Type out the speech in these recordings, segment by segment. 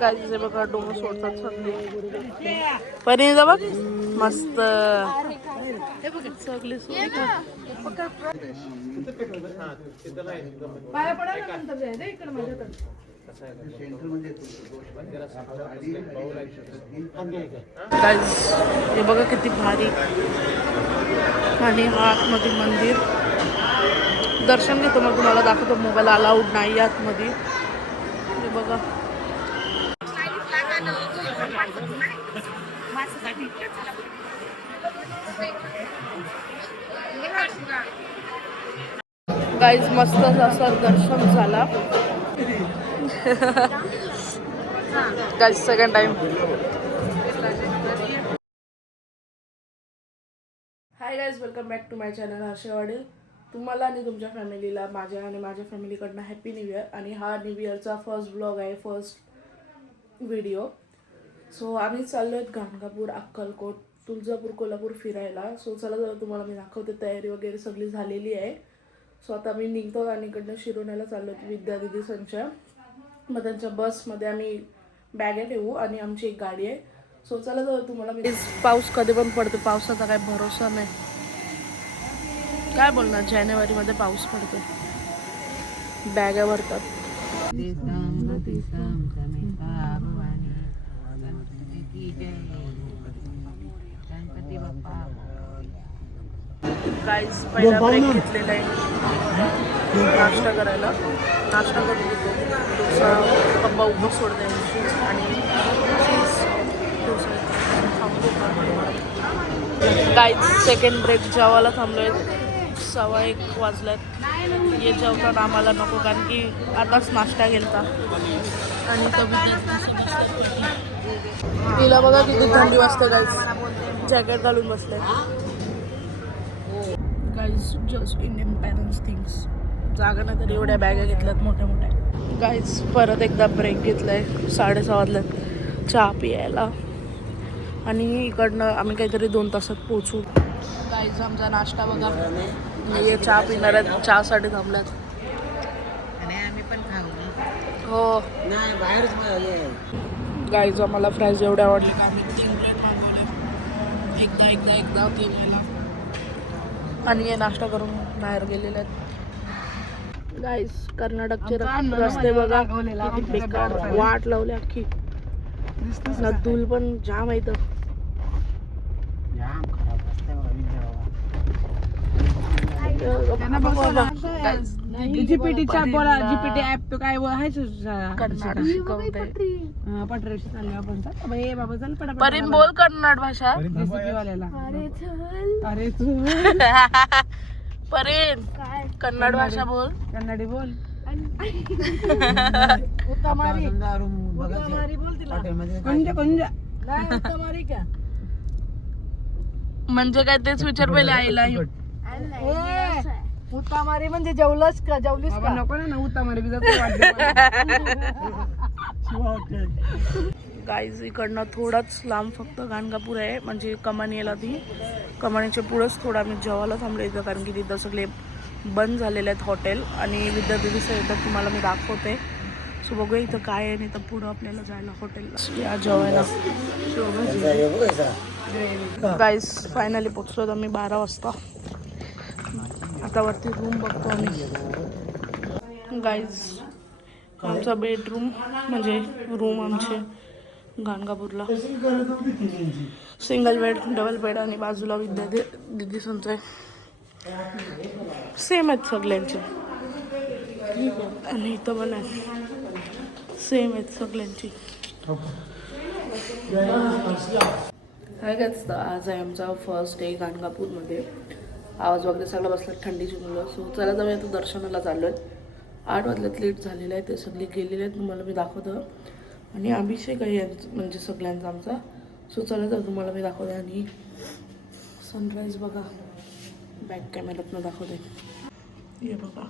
काय तिथे बघा डोंगर सोडतात सगळे पनीर जा बघ मस्त सगळी हे बघा किती भारी आणि हा आतमध्ये मंदिर दर्शन घेतो मग तुम्हाला दाखवतो मोबाईल अलाउड नाही आतमध्ये हे बघा गाईज मस्त असं दर्शन झाला guys second time hi guys welcome back to my channel Harshwadi तुम्हाला आणि तुमच्या फॅमिलीला माझ्या आणि माझ्या फॅमिलीकडनं हॅपी न्यू इयर आणि हा न्यू इयरचा फर्स्ट ब्लॉग आहे फर्स्ट व्हिडिओ सो आम्ही चाललो आहेत गाणगापूर अक्कलकोट तुळजापूर कोल्हापूर फिरायला सो चला जरा तुम्हाला मी दाखवते तयारी वगैरे सगळी झालेली आहे सो आता आम्ही निघतो आणि इकडनं शिरोण्याला चाललो आहेत विद्या दिदी संच्या मग त्यांच्या बसमध्ये आम्ही बॅगा ठेवू आणि आमची एक गाडी आहे सो चला जर तुम्हाला मी पाऊस कधी पण पडतो पावसाचा काय भरोसा नाही काय बोलणार जानेवारीमध्ये पाऊस पडतो बॅगा भरतात गाईज पहिला ब्रेक घेतलेला आहे नाश्ता करायला नाश्ता करून घेतो डोसा पप्पा उभं सोडते आणि गाईज सेकंड ब्रेक जेवायला थांबलो आहे 1:15 वाजल्यात हे जेवताना आम्हाला नको कारण की आताच नाश्ता गेलता आणि तिला बघा किती थंडी वाजते गाईज जॅकेट घालून बसले guys just Indian parents things जागा नाही तर एवढ्या बॅगा घेतल्यात मोठ्या मोठ्या गाईज परत एकदा ब्रेक घेतलाय 6:30 वाजल्यात चहा पियायला आणि इकडनं आम्ही काहीतरी 2 तासात पोचू गाईज आमचा नाश्ता बघा हे चहा पिणार आहेत चहासाठी थांबल्यात आम्ही पण खाऊ हो नाही बाहेरच गाईज आम्हाला फ्राईज एवढ्या आवडले का आम्ही 3 प्लेट मागवले एकदा 3 वेळेला आणि हे नाश्ता करून बाहेर गेलेले आहेत गाईज कर्नाटकचे रस्ते बघा किती बेकार वाट लावली अख्खी नदूल पण जाम आहे तर जीपीटीच्या बोला जीपीटी ऍप तो काय पटरेशी चालले आपण बाबा चल परीन बोल कन्नड भाषा अरे परीन कन्नड भाषा बोल कन्नडी बोल म्हणजे काय तेच विचार पहिले आईला उतामारी म्हणजे जेवलीस का नको ना उतामारी गाईज इकडनं थोडाच लांब फक्त गाणगापूर आहे म्हणजे कमानी याला ती कमानीच्या पुढंच थोडं आम्ही जेवायला थांबलो इथं कारण की तिथं सगळे बंद झालेले आहेत हॉटेल आणि विद्यार्थीचं इथं तुम्हाला मी दाखवते सो बघूया इथं काय आहे नाही तर पुढं आपल्याला जायला हॉटेलला या जेवायला गाईज फायनली पोचलो आम्ही 12 वाजता आता वरती रूम बघतो आम्ही गाईज आमचा बेडरूम म्हणजे रूम आमचे गाणगापूरला सिंगल बेड डबल बेड आणि बाजूला विद्या दिदी संच आहे सेम आहेत सगळ्यांचे आणि इथं पण आहे सेम आहेत सगळ्यांची काय काय आज आहे आमचा फर्स्ट डे गाणगापूरमध्ये आवाज वगैरे सगळं बसला थंडीची मुलं सो चला जाऊया आता दर्शनाला चाललो आहे 8 वाजल्यात लेट झालेलं आहे ते सगळे गेलेले आहेत तुम्हाला मी दाखवतं आणि अभिषेक आहे म्हणजे सगळ्यांचा आमचा सो चला तर तुम्हाला मी दाखवते आणि सनराईज बघा बॅक कॅमेऱ्यातनं दाखवते हे बघा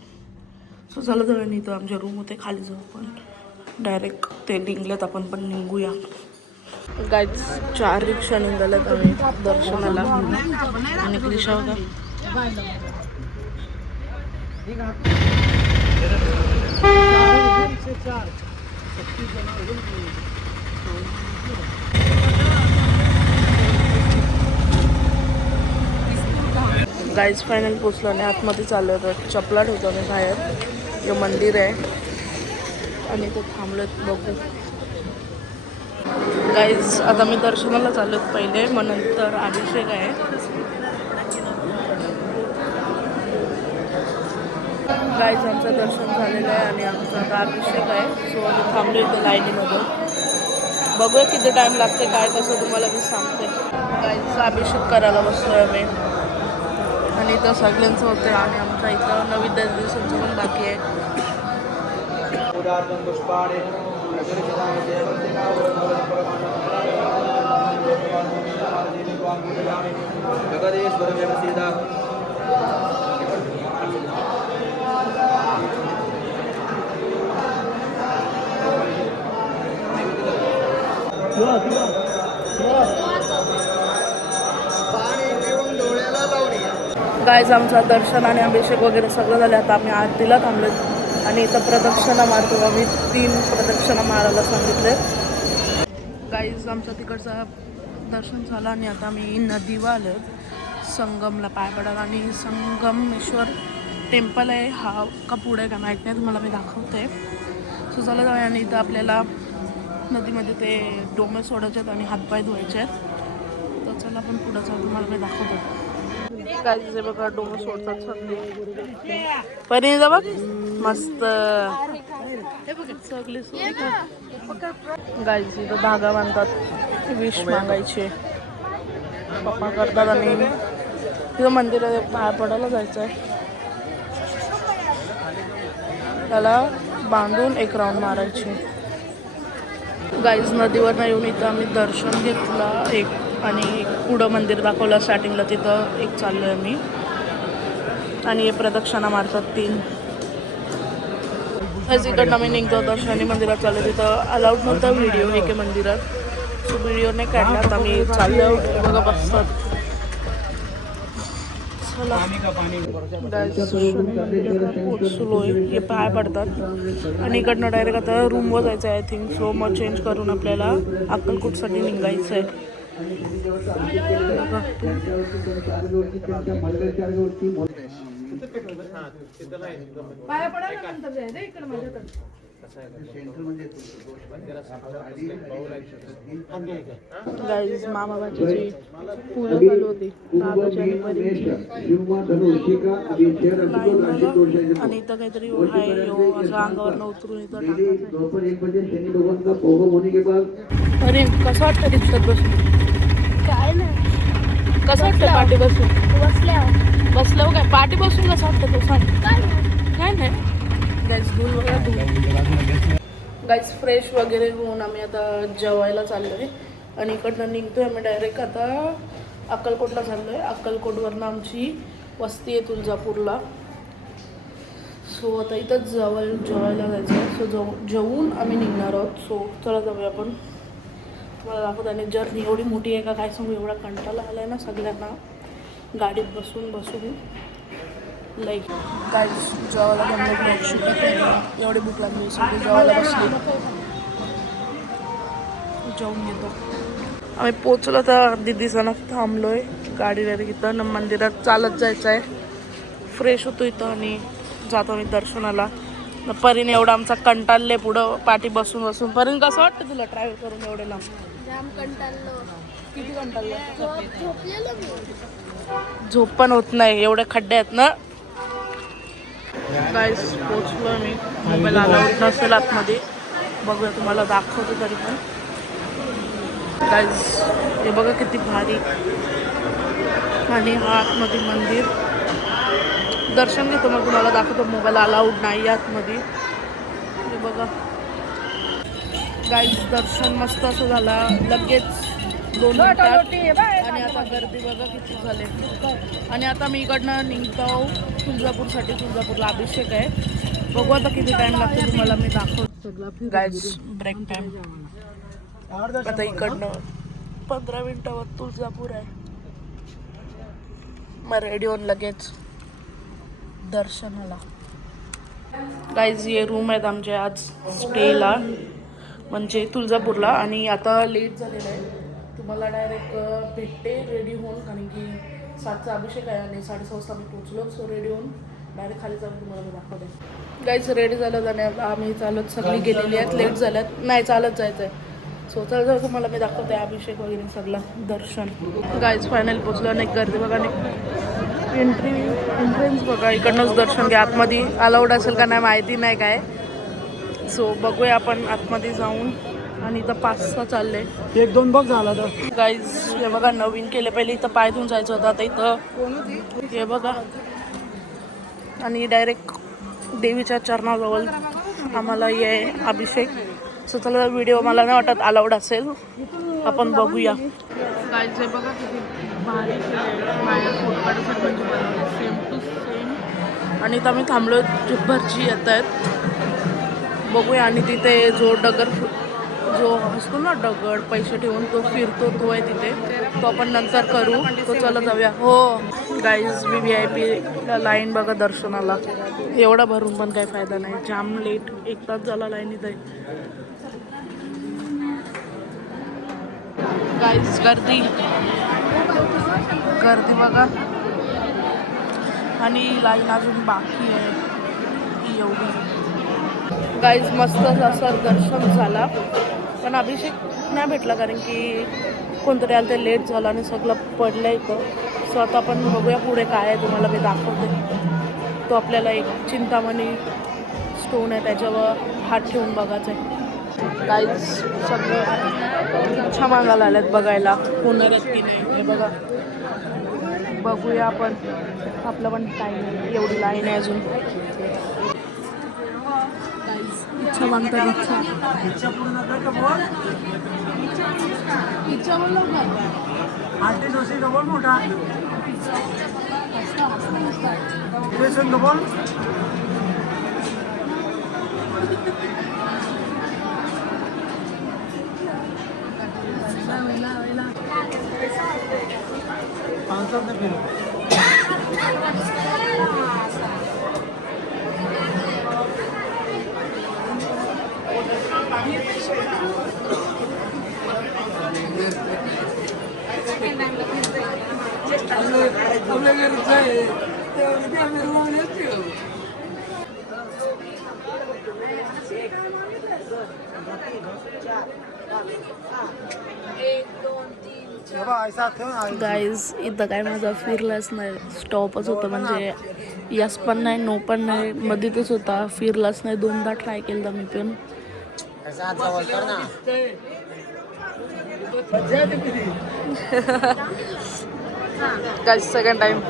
सो चला तर नाही तर आमच्या रूम होते खाली जाऊ पण डायरेक्ट ते निघलेत आपण पण निघूया गाईज 4 रिक्षा निघाल्यात आम्ही दर्शनाला आणि रिक्षा बघा गाईज फायनल पोचलो आणि आतमध्ये चाललो होतो. चपला ठेवतो आम्ही बाहेर. हे मंदिर आहे आणि ते थांबलोत बघू. गाईज आता मी दर्शनाला चाललो पहिले, मग नंतर अभिषेक आहे. गाईज आमचं दर्शन झालेलं आहे आणि आमचा आता अभिषेक आहे. सो आम्ही थांबलो इथे लाईनीमध्ये. बघूया किती टाईम लागते काय कसं तुम्हाला मी सांगते. गाईजचा अभिषेक करायला बसतोय आम्ही आणि इथं सगळ्यांचं होते आणि आमच्या इथं नवीन 10 दिवसांचं पण बाकी आहे. गाईज आमचं दर्शन आणि अभिषेक वगैरे सगळं झालं. आता आम्ही आरतीला थांबलो आणि इथं प्रदक्षिणा मारतो. आम्ही 3 प्रदक्षिणा मारायला सांगितले. गाईज आमचं तिकडचं दर्शन झालं आणि आता आम्ही नदीवर आलो संगमला पाय पडायला. आणि संगमेश्वर टेम्पल आहे हा का पुढे आहे का माहीत नाही, तुम्हाला मी दाखवते. सो झालं जाऊया आणि इथं आपल्याला नदीमध्ये ते डोमे सोडायचे आहेत आणि हातपाय धुवायचे आहेत. तर चला आपण पुढं जाऊ, तुम्हाला मी दाखवतो. गाईज बघा डोमे सोडतात सगळे. परी जा बघ मस्त. सगळी गाईज इथं धागा बांधतात, विश मागायचे पप्पा करतात. आणि तिथं मंदिरात पाया पडायला जायचं आहे. त्याला बांधून 1 राऊंड मारायचे. गाईज नदीवर येऊन इथं आम्ही दर्शन घेतलं एक आणि पुढं मंदिर दाखवलं स्टार्टिंगला. तिथं एक चाललो आहे मी आणि हे प्रदक्षिणा मारतात 3. इकडनं आम्ही निघतो दर्शनी मंदिरात चाललो. तिथं अलाउड नव्हता व्हिडिओ एके मंदिरात, सो व्हिडिओ नाही काढला. आता आम्ही चाललो बघा बसतात. चला पोचलो आहे. हे पाय पडतात आणि इकडनं डायरेक्ट आता रूमवर जायचं आहे आय थिंक. सो मग चेंज करून आपल्याला अक्कलकोटसाठी निघायचं आहे. पाया पडायला नंतर जायचं इकडे माझ्याकडे. गाईज मामाबाची पूजा चालू होती आणि इथं काहीतरी आहे असं अंगावर उतरून इथं अरे कसं वाटतं रिक्षात बसून? काय नाही कसं वाटतं पाठी बसून? बसल्यावर काय पाठी बसून कसं वाटतं तो सांग. काय नाही गाईज धूल वगैरे धूल. गाईज फ्रेश वगैरे होऊन आम्ही आता जेवायला चाललो आहे आणि इकडनं निघतो आहे आम्ही डायरेक्ट आता अक्कलकोटला चाललो आहे. अक्कलकोटवरनं आमची वस्ती आहे तुळजापूरला. सो आता इथंच जेवायला जायचं आहे. सो जेवून आम्ही निघणार आहोत. सो चला जाऊया आपण. तुम्हाला दाखवत आणि जर्नी एवढी मोठी आहे का काय सांगू. एवढा कंटाळा आला आहे ना सगळ्यांना गाडीत बसून लाईक. काय जेवायला बनलं एवढी भूक लागली सगळी जेवायला बसली. जेवून घेतो आम्ही. पोचलो तर दिदीचं थांबलो आहे गाडी डायरेक्ट इथं मंदिरात चालत जायचं आहे. फ्रेश होतो इथं आणि जातो आम्ही दर्शनाला. परीने एवढा आमचा कंटाळले पुढं पाठी बसून बसून. परीन कसं वाटतं तुला ट्रॅव्हल करून एवढे लांब? किती कंटाळलं? झोप पण होत नाही एवढे खड्डे आहेत ना. गाईस पोचलो मी. मोबाईल अलाउड नसेल आतमध्ये, बघूया तुम्हाला दाखवतो तरी पण. गाईस हे बघा किती भारी आणि हा आतमध्ये मंदिर. दर्शन घेतो मग तुम्हाला दाखवतो. मोबाईल अलाउड नाही आतमध्ये. हे बघा गाईस दर्शन मस्त असं झाला लगेच 2 मिनिटात. आणि आता गर्दी बघा किती झाले. आणि आता मी इकडनं निघतो तुळजापूरसाठी. तुळजापूरला अभिषेक आहे. बघू आता किती टाइम लागतो तुम्हाला मी दाखवतो. Guys break time. आता इकडनं 15 मिनिटावर तुळजापूर आहे. मग रेडी होऊन लगेच दर्शनाला. गाईज हे रूम आहेत आमचे आज स्टेला, म्हणजे तुळजापूरला. आणि आता लेट झालेलं आहे, तुम्हाला डायरेक्ट भेटते रेडी होऊन, कारण की 7चा अभिषेक आहे आणि 6:30 वाजता आम्ही पोचलो. सो रेडी होऊन डायरेक्ट खाली जाऊन तुम्हाला मी दाखवते. गाईज रेडी झालं जाण्यात, आम्ही चालत सगळी गेलेली आहेत, लेट झाल्यात, नाही चालत जायचं आहे. सो चल जाऊ तुम्हाला मी दाखवते अभिषेक वगैरे सगळं दर्शन. गाईज फायनल पोचलो आणि गर्दी बघा, आणि एंट्रन्स बघा, इकडनंच दर्शन घ्या. आतमध्ये अलाउड असेल का नाही माहिती नाही काय. सो बघूया आपण आतमध्ये जाऊन. आणि इथं 5-6 चालले, 1-2 बघ झाला तर. गाईज हे बघा नवीन केले, पहिले इथं पाय धुवून जायचं होतं, आता इथं हे बघा. आणि डायरेक्ट देवीच्या चरणाजवळ आम्हाला ये अभिषेक. सो चला व्हिडिओ मला नाही वाटत अलाउड असेल, आपण बघूया. गाईज हे बघा किती भारी सेम टू सेम. आणि इथं आम्ही थांबलो, भरची येत आहेत, बघूया. आणि तिथे जो जो असतो ना दगड पैसे ठेवून तो फिरतो, तो आहे तिथे, तो आपण नंतर करू. तो चला जाऊया. हो गाईज VIP लाईन बघा दर्शनाला, एवढा भरून पण काही फायदा नाही, जाम लेट, 1 तास झाला लाईनीत आहे. गाईज गर्दी बघा, आणि लाईन अजून बाकी आहे ही एवढी. गाईज मस्त असं दर्शन झाला, पण अभिषेक नाही भेटला, कारण की कोणतरी आलं ते लेट झालं आणि सगळं पडलं इथं. सो आता आपण बघूया पुढे काय आहे, तुम्हाला मी दाखवते. तो आपल्याला एक चिंतामणी स्टोन आहे, त्याच्यावर हात ठेवून बघायचं आहे. गाईज सगळं इच्छा मागायला आल्यात बघायला, होणार आहेत की नाही हे बघा, बघूया आपण. आपलं पण टाईम आहे, एवढी लाईन आहे अजून. इच्छा मागतात, इच्छा पूर्ण कर का बोल. इच्छा बोललो का? आटे डोसे का बोल मोठा. बेसन का बोल. गाईज इथं काय माझा फिरलाच नाही, स्टॉपच होतं, म्हणजे यस पण नाही नो पण नाही, मध्येच होता, फिरलाच नाही. 2दा ट्राय केलं मी पण. Guys second time.